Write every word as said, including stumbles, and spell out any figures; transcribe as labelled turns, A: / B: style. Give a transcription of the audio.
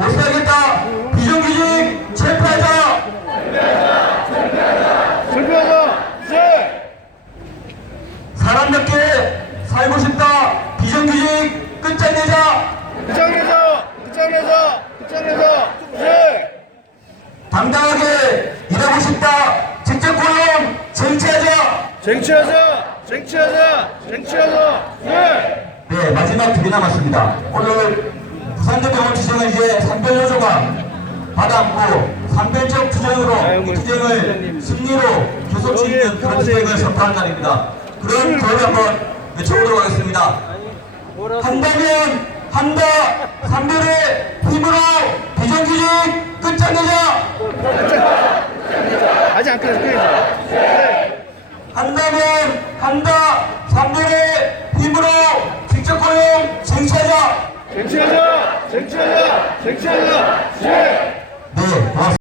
A: 살겠다. 비정규직 체포하자.
B: 실패하자. 이제
A: 사람답게 살고 싶다. 비정규직 끝장내자.
B: 끝장내자. 끝장내자. 끝장내자. 이제
A: 당당하게 일하고 싶다. 직접 고용 쟁취하자.
B: 쟁취하자. 쟁취하자. 쟁취하자. 이제
A: 네, 마지막 두 개 남았습니다. 오늘 부산대병원 투쟁은 이제 산별노조가 받아안고 산별적 투쟁으로 이 투쟁을 승리로 계속 지키는 그런 투쟁을 선포하는 날입니다. 그럼 저희 한번 외쳐보도록 하겠습니다. 한다면 한다. 산별의 힘으로 비정규직 끝장내자.
B: 아직 안 끝났어. 끝내자.
A: 한다면 한다. 산별의 힘으로 직접 고용 쟁취하자.
B: 쟁취하자. 쟁취하자. 쟁취하자. 이제
A: 네, 고맙습니다.